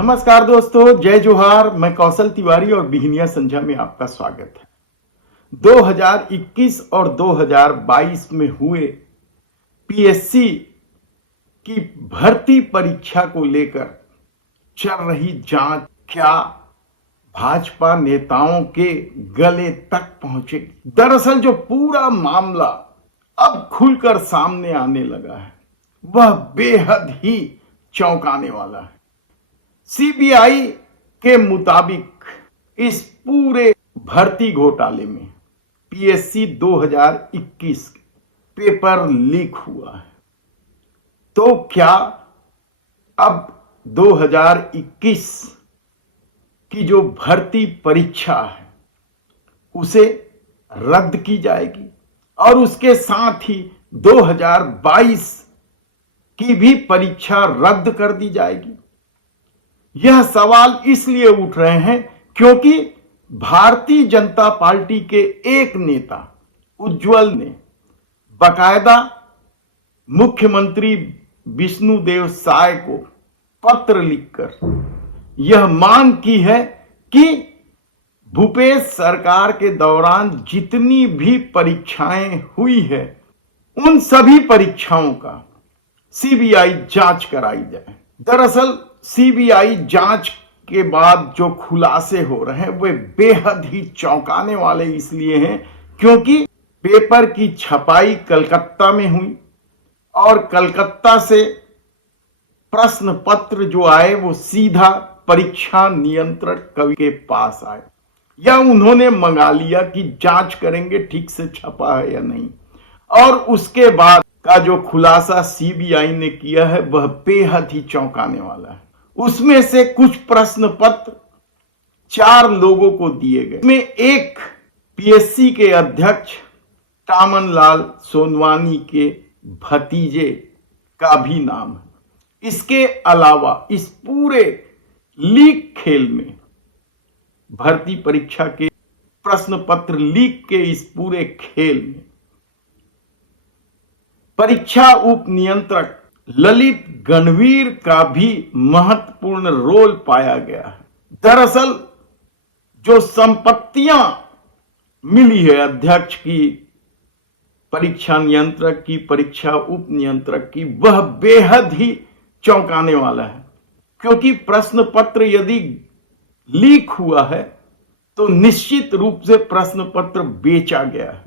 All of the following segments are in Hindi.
नमस्कार दोस्तों, जय जोहार। मैं कौशल तिवारी और बिहनिया संझा में आपका स्वागत है। 2021 और 2022 में हुए पीएससी की भर्ती परीक्षा को लेकर चल रही जांच क्या भाजपा नेताओं के गले तक पहुंचेगी? दरअसल जो पूरा मामला अब खुलकर सामने आने लगा है वह बेहद ही चौंकाने वाला है। सीबीआई के मुताबिक इस पूरे भर्ती घोटाले में पीएससी 2021 पेपर लीक हुआ है। तो क्या अब 2021 की जो भर्ती परीक्षा है उसे रद्द की जाएगी और उसके साथ ही 2022 की भी परीक्षा रद्द कर दी जाएगी? यह सवाल इसलिए उठ रहे हैं क्योंकि भारतीय जनता पार्टी के एक नेता उज्जवल ने बाकायदा मुख्यमंत्री विष्णुदेव साय को पत्र लिखकर यह मांग की है कि भूपेश सरकार के दौरान जितनी भी परीक्षाएं हुई है उन सभी परीक्षाओं का सीबीआई जांच कराई जाए। दरअसल सीबीआई जांच के बाद जो खुलासे हो रहे हैं वे बेहद ही चौंकाने वाले इसलिए हैं क्योंकि पेपर की छपाई कलकत्ता में हुई और कलकत्ता से प्रश्न पत्र जो आए वो सीधा परीक्षा नियंत्रक कवि के पास आए, या उन्होंने मंगा लिया कि जांच करेंगे ठीक से छपा है या नहीं। और उसके बाद का जो खुलासा सीबीआई ने किया है वह बेहद ही चौंकाने वाला है। उसमें से कुछ प्रश्न पत्र 4 लोगों को दिए गए। इसमें एक पीएससी के अध्यक्ष टामनलाल सोनवानी के भतीजे का भी नाम है। इसके अलावा इस पूरे लीक खेल में, भर्ती परीक्षा के प्रश्न पत्र लीक के इस पूरे खेल में परीक्षा उप नियंत्रक ललित गणवीर का भी महत्वपूर्ण रोल पाया गया है। दरअसल जो संपत्तियां मिली है अध्यक्ष की, परीक्षा नियंत्रक की, परीक्षा उप नियंत्रक की, वह बेहद ही चौंकाने वाला है क्योंकि प्रश्न पत्र यदि लीक हुआ है तो निश्चित रूप से प्रश्न पत्र बेचा गया है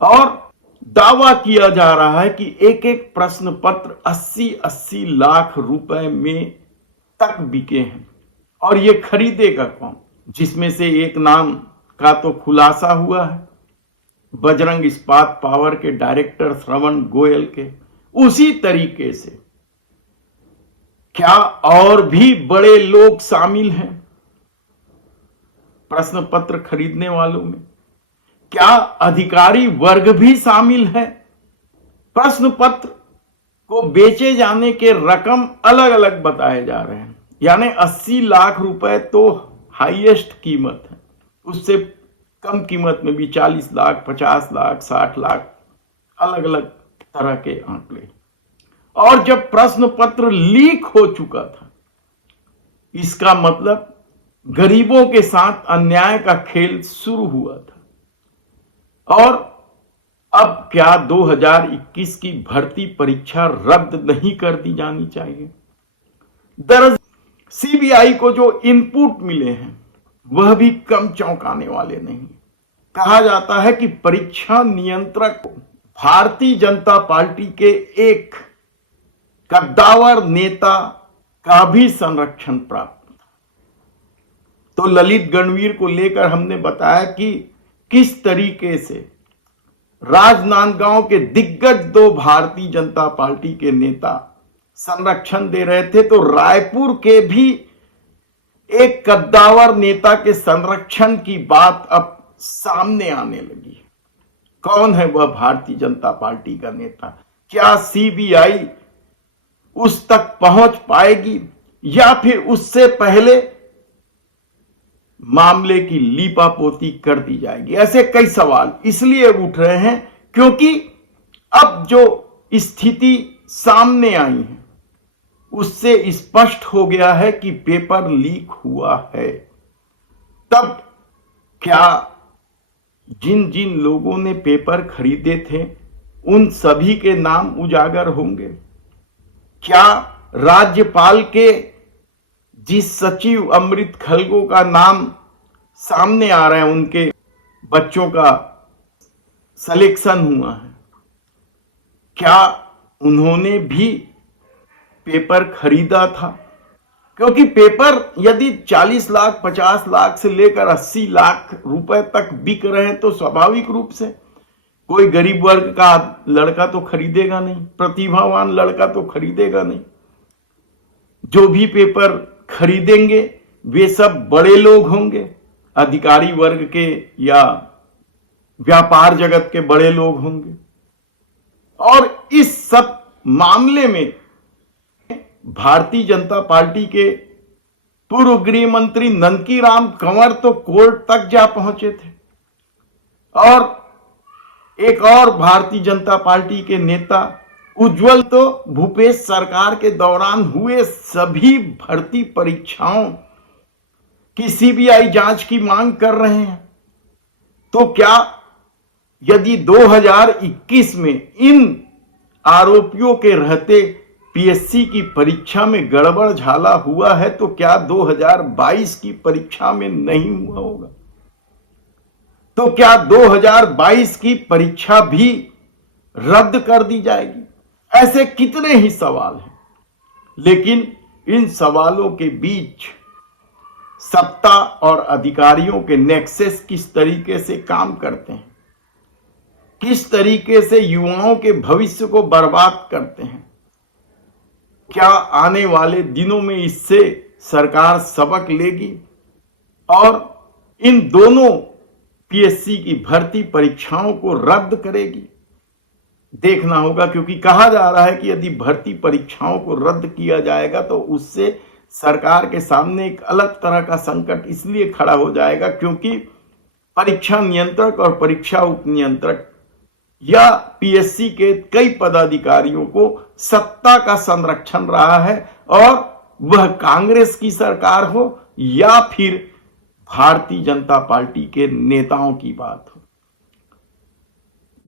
और दावा किया जा रहा है कि एक एक प्रश्न पत्र 80-80 लाख रुपए में तक बिके हैं। और ये खरीदेगा कौन? जिसमें से एक नाम का तो खुलासा हुआ है बजरंग इस्पात पावर के डायरेक्टर श्रवण गोयल के। उसी तरीके से क्या और भी बड़े लोग शामिल हैं प्रश्न पत्र खरीदने वालों में? क्या अधिकारी वर्ग भी शामिल है? प्रश्न पत्र को बेचे जाने के रकम अलग अलग बताए जा रहे हैं, यानी 80 लाख रुपए तो हाईएस्ट कीमत है, उससे कम कीमत में भी 40 लाख, 50 लाख, 60 लाख, अलग अलग तरह के आंकड़े। और जब प्रश्न पत्र लीक हो चुका था इसका मतलब गरीबों के साथ अन्याय का खेल शुरू हुआ था। और अब क्या 2021 की भर्ती परीक्षा रद्द नहीं कर दी जानी चाहिए? दरअसल सीबीआई को जो इनपुट मिले हैं वह भी कम चौंकाने वाले नहीं। कहा जाता है कि परीक्षा नियंत्रक को भारतीय जनता पार्टी के एक कद्दावर नेता का भी संरक्षण प्राप्त था। तो ललित गणवीर को लेकर हमने बताया कि किस तरीके से राजनांदगांव के दिग्गज 2 भारतीय जनता पार्टी के नेता संरक्षण दे रहे थे, तो रायपुर के भी एक कद्दावर नेता के संरक्षण की बात अब सामने आने लगी है। कौन है वह भारतीय जनता पार्टी का नेता? क्या सीबीआई उस तक पहुंच पाएगी या फिर उससे पहले मामले की लीपापोती कर दी जाएगी? ऐसे कई सवाल इसलिए उठ रहे हैं क्योंकि अब जो स्थिति सामने आई है उससे स्पष्ट हो गया है कि पेपर लीक हुआ है। तब क्या जिन जिन लोगों ने पेपर खरीदे थे उन सभी के नाम उजागर होंगे? क्या राज्यपाल के जिस सचिव अमृत खलगो का नाम सामने आ रहा है, उनके बच्चों का सिलेक्शन हुआ है, क्या उन्होंने भी पेपर खरीदा था? क्योंकि पेपर यदि 40 लाख 50 लाख से लेकर 80 लाख रुपए तक बिक रहे हैं तो स्वाभाविक रूप से कोई गरीब वर्ग का लड़का तो खरीदेगा नहीं, प्रतिभावान लड़का तो खरीदेगा नहीं। जो भी पेपर खरीदेंगे वे सब बड़े लोग होंगे, अधिकारी वर्ग के या व्यापार जगत के बड़े लोग होंगे। और इस सब मामले में भारतीय जनता पार्टी के पूर्व गृह मंत्री ननकीराम कंवर तो कोर्ट तक जा पहुंचे थे, और एक और भारतीय जनता पार्टी के नेता उज्जवल तो भूपेश सरकार के दौरान हुए सभी भर्ती परीक्षाओं की सीबीआई जांच की मांग कर रहे हैं। तो क्या यदि 2021 में इन आरोपियों के रहते पीएससी की परीक्षा में गड़बड़ झाला हुआ है तो क्या 2022 की परीक्षा में नहीं हुआ होगा? तो क्या 2022 की परीक्षा भी रद्द कर दी जाएगी? ऐसे कितने ही सवाल हैं, लेकिन इन सवालों के बीच सत्ता और अधिकारियों के नेक्सस किस तरीके से काम करते हैं, किस तरीके से युवाओं के भविष्य को बर्बाद करते हैं, क्या आने वाले दिनों में इससे सरकार सबक लेगी और इन दोनों पीएससी की भर्ती परीक्षाओं को रद्द करेगी? देखना होगा, क्योंकि कहा जा रहा है कि यदि भर्ती परीक्षाओं को रद्द किया जाएगा तो उससे सरकार के सामने एक अलग तरह का संकट इसलिए खड़ा हो जाएगा क्योंकि परीक्षा नियंत्रक और परीक्षा उपनियंत्रक या पीएससी के कई पदाधिकारियों को सत्ता का संरक्षण रहा है, और वह कांग्रेस की सरकार हो या फिर भारतीय जनता पार्टी के नेताओं की बात हो।